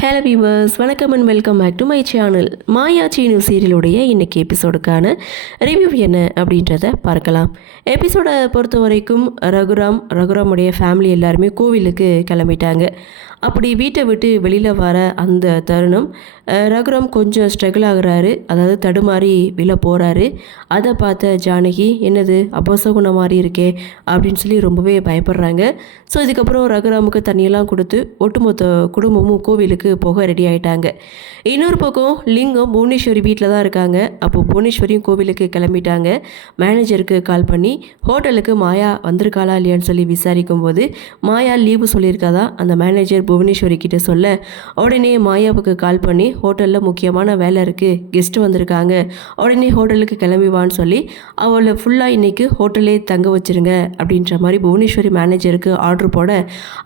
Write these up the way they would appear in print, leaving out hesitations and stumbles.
Hello viewers, வணக்கம் and welcome back to my channel. Maya Seenu சீரியலுடைய இன்றைக்கி எபிசோடுக்கான ரிவ்யூ என்ன அப்படின்றத பார்க்கலாம். எபிசோடை பொறுத்த வரைக்கும் ரகுராமுடைய ஃபேமிலி எல்லாருமே கோவிலுக்கு கிளம்பிட்டாங்க. அப்படி வீட்டை விட்டு வெளியில் வர அந்த தருணம் ரகுராம் கொஞ்சம் ஸ்ட்ரகிள் ஆகுறாரு. அதாவது தடுமாறி வெளில போகிறாரு. அதை பார்த்த ஜானகி, என்னது அபசகுணம் மாதிரி இருக்கே அப்படின்னு சொல்லி ரொம்பவே பயப்படுறாங்க. ஸோ இதுக்கப்புறம் ரகுராமுக்கு தண்ணியெல்லாம் கொடுத்து ஒட்டுமொத்த குடும்பமும் கோவிலுக்கு போக ரெடி ஆகிட்டாங்க. இன்னொரு பக்கம் லிங்கம் புவனேஸ்வரி வீட்டில் தான் இருக்காங்க. அப்போது புவனேஸ்வரியும் கோவிலுக்கு கிளம்பிட்டாங்க. மேனேஜருக்கு கால் பண்ணி ஹோட்டலுக்கு மாயா வந்திருக்காளா இல்லையான்னு சொல்லி விசாரிக்கும் போது மாயா லீவு சொல்லியிருக்காதா அந்த மேனேஜர் புவனேஸ்வரி கிட்ட சொல்ல, உடனே மாயாவுக்கு கால் பண்ணி ஹோட்டலில் முக்கியமான வேலை இருக்குது, கெஸ்ட்டு வந்திருக்காங்க, உடனே ஹோட்டலுக்கு கிளம்பிவான்னு சொல்லி அவளை ஃபுல்லாக இன்றைக்கி ஹோட்டலே தங்க வச்சுருங்க அப்படின்ற மாதிரி புவனேஸ்வரி மேனேஜருக்கு ஆர்டர் போட,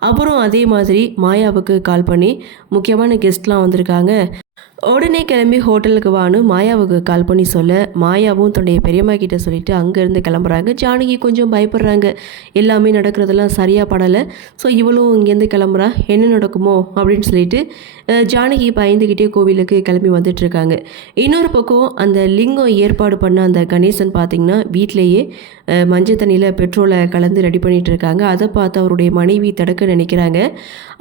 அப்புறம் அதே மாதிரி மாயாவுக்கு கால் பண்ணி முக்கியமான கெஸ்ட்லாம் வந்திருக்காங்க, உடனே கிளம்பி ஹோட்டலுக்கு வான்னு மாயாவுக்கு கால் பண்ணி சொல்ல, மாயாவும் தன்னுடைய பெரியம்மா கிட்ட சொல்லிட்டு அங்கேருந்து கிளம்புறாங்க. ஜானகி கொஞ்சம் பயப்படுறாங்க. எல்லாமே நடக்கிறதெல்லாம் சரியாக படலை. ஸோ இவளும் இங்கேருந்து கிளம்புறா, என்ன நடக்குமோ அப்படின்னு சொல்லிட்டு ஜானகி பயந்துக்கிட்டே கோவிலுக்கு கிளம்பி வந்துட்டுருக்காங்க. இன்னொரு பக்கம் அந்த லிங்கம் ஏற்பாடு பண்ண அந்த கணேசன் பார்த்திங்கன்னா வீட்டிலையே மஞ்சள் தண்ணியில் பெட்ரோலை கலந்து ரெடி பண்ணிகிட்டு இருக்காங்க. அதை பார்த்து அவருடைய மனைவி தடுக்க நினைக்கிறாங்க.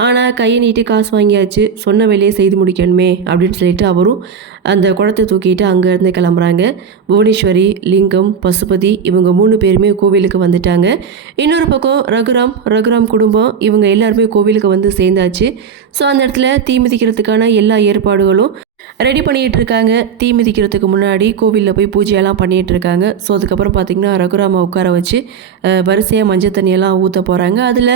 ஆனால் கையை நீட்டி காசு வாங்கியாச்சு, சொன்ன வேலையை செய்து முடிக்கணுமே அப்படின்னு சொல்லிட்டு அவரும் அந்த குடத்தை தூக்கிட்டு அங்கேருந்து கிளம்புறாங்க. புவனேஸ்வரி, லிங்கம், பசுபதி இவங்க 3 பேருமே கோவிலுக்கு வந்துட்டாங்க. இன்னொரு பக்கம் ரகுராம் குடும்பம் இவங்க எல்லாருமே கோவிலுக்கு வந்து சேர்ந்தாச்சு. ஸோ அந்த இடத்துல தீ மிதிக்கிறதுக்கான எல்லா ஏற்பாடுகளும் ரெடி பண்ணிகிட்டு இருக்காங்க. தீ மிதிக்கிறதுக்கு முன்னாடி கோவிலில் போய் பூஜையெல்லாம் பண்ணிகிட்டு இருக்காங்க. ஸோ அதுக்கப்புறம் பார்த்திங்கன்னா ரகுராமை உட்கார வச்சு வரிசையாக மஞ்சள் தண்ணியெல்லாம் ஊற்ற போகிறாங்க. அதில்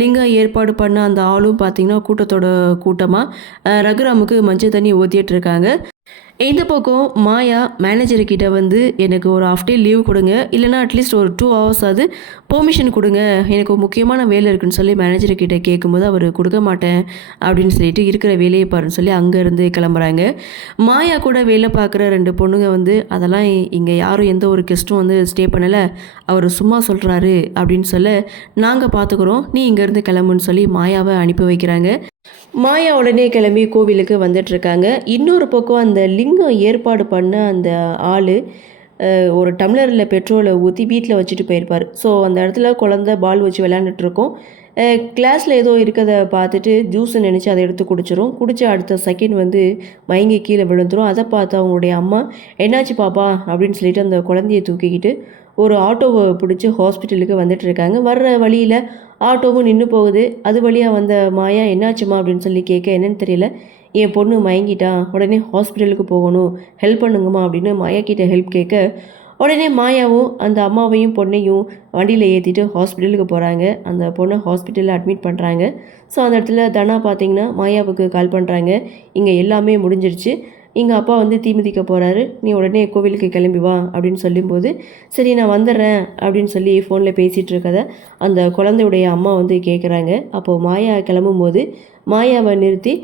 லிங்கம் ஏற்பாடு பண்ண அந்த ஆளும் பார்த்திங்கன்னா கூட்டத்தோட கூட்டமாக ரகுராமுக்கு மஞ்சள் தண்ணி ஊற்றிட்டு இருக்காங்க. இந்த பக்கம் மாயா மேனேஜர்கிட்ட வந்து எனக்கு ஒரு ஹாஃப் டே லீவ் கொடுங்க, இல்லைனா அட்லீஸ்ட் ஒரு 2 hours ஆகுது பெர்மிஷன் கொடுங்க, எனக்கு ஒரு முக்கியமான வேலை இருக்குன்னு சொல்லி மேனேஜர்கிட்ட கேட்கும்போது அவர் கொடுக்க மாட்டேன் அப்படின்னு சொல்லிட்டு இருக்கிற வேலையை பாருன்னு சொல்லி அங்கேருந்து கிளம்புறாங்க. மாயா கூட வேலை பார்க்குற 2 பொண்ணுங்க வந்து அதெல்லாம் இங்கே யாரும் எந்த ஒரு கெஸ்ட்டும் வந்து ஸ்டே பண்ணலை, அவர் சும்மா சொல்கிறாரு அப்படின்னு சொல்ல, நாங்கள் பார்த்துக்குறோம், நீ இங்கேருந்து கிளம்புன்னு சொல்லி மாயாவை அனுப்பி வைக்கிறாங்க. மாயா உடனே கிளம்பி கோவிலுக்கு வந்துட்டுருக்காங்க. இன்னொரு பக்கம் அந்த லிங்கம் ஏற்பாடு பண்ண அந்த ஆள் ஒரு டம்ளரில் பெட்ரோலை ஊற்றி வீட்டில் வச்சுட்டு போயிருப்பார். ஸோ அந்த இடத்துல குழந்த பால் வச்சு விளையாண்டுட்ருக்கோம். கிளாஸில் ஏதோ இருக்கிறத பார்த்துட்டு ஜூஸை நினச்சி அதை எடுத்து குடிச்சிரும். குடித்த அடுத்த செகண்ட் வந்து மயங்கி கீழே விழுந்துடும். அதை பார்த்து அவங்களுடைய அம்மா, என்னாச்சு பாப்பா அப்படின்னு சொல்லிட்டு அந்த குழந்தைய தூக்கிக்கிட்டு ஒரு ஆட்டோவை பிடிச்சி ஹாஸ்பிட்டலுக்கு வந்துட்டு இருக்காங்க. வர்ற வழியில் ஆட்டோவும் நின்று போகுது. அது வழியாக வந்த மாயா, என்னாச்சுமா அப்படின்னு சொல்லி கேட்க, என்னன்னு தெரியல, என் பொண்ணு மயங்கிட்டான், உடனே ஹாஸ்பிட்டலுக்கு போகணும், ஹெல்ப் பண்ணுங்கம்மா அப்படின்னு மாயா கிட்ட ஹெல்ப் கேட்க, உடனே மாயாவும் அந்த அம்மாவையும் பொண்ணையும் வண்டியில் ஏற்றிட்டு ஹாஸ்பிட்டலுக்கு போகிறாங்க. அந்த பொண்ணை ஹாஸ்பிட்டலில் அட்மிட் பண்ணுறாங்க. ஸோ அந்த இடத்துல தனா பார்த்திங்கன்னா மாயாவுக்கு கால் பண்ணுறாங்க, இங்கே எல்லாமே முடிஞ்சிருச்சு, எங்கள் அப்பா வந்து தீ மிதிக்க போகிறாரு, நீ உடனே கோவிலுக்கு கிளம்பி வா அப்படின்னு சொல்லும்போது, சரி நான் வந்துடுறேன் அப்படின்னு சொல்லி ஃபோனில் பேசிகிட்டு இருக்கதை அந்த குழந்தையுடைய அம்மா வந்து கேட்குறாங்க. அப்போது மாயா கிளம்பும்போது மாயாவை நிறுத்தி,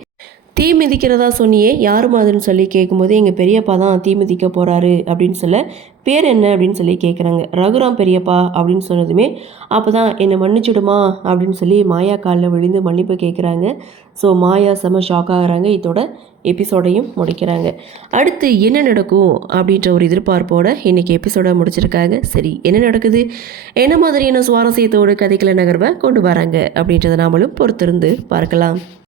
தீ மிதிக்கிறதா சொன்னியே யார் மாதிரின்னு சொல்லி கேட்கும்போது, எங்கள் பெரியப்பா தான் தீ மிதிக்க போகிறாரு அப்படின்னு சொல்ல, பேர் என்ன அப்படின்னு சொல்லி கேட்குறாங்க. ரகுராம் பெரியப்பா அப்படின்னு சொன்னதுமே, அப்போ தான் என்னை மன்னிச்சுடுமா அப்படின்னு சொல்லி மாயா காலில் விழுந்து மன்னிப்பு கேட்குறாங்க. ஸோ மாயா செம ஷாக் ஆகிறாங்க. இதோட எபிசோடையும் முடிக்கிறாங்க. அடுத்து என்ன நடக்கும் அப்படின்ற ஒரு எதிர்பார்ப்போட இன்றைக்கி எபிசோடை முடிச்சிருக்காங்க. சரி, என்ன நடக்குது, என்ன மாதிரியான சுவாரஸ்யத்தோடு கதைகளை நகர்வை கொண்டு வராங்க அப்படின்றத நாமளும் பொறுத்திருந்து பார்க்கலாம்.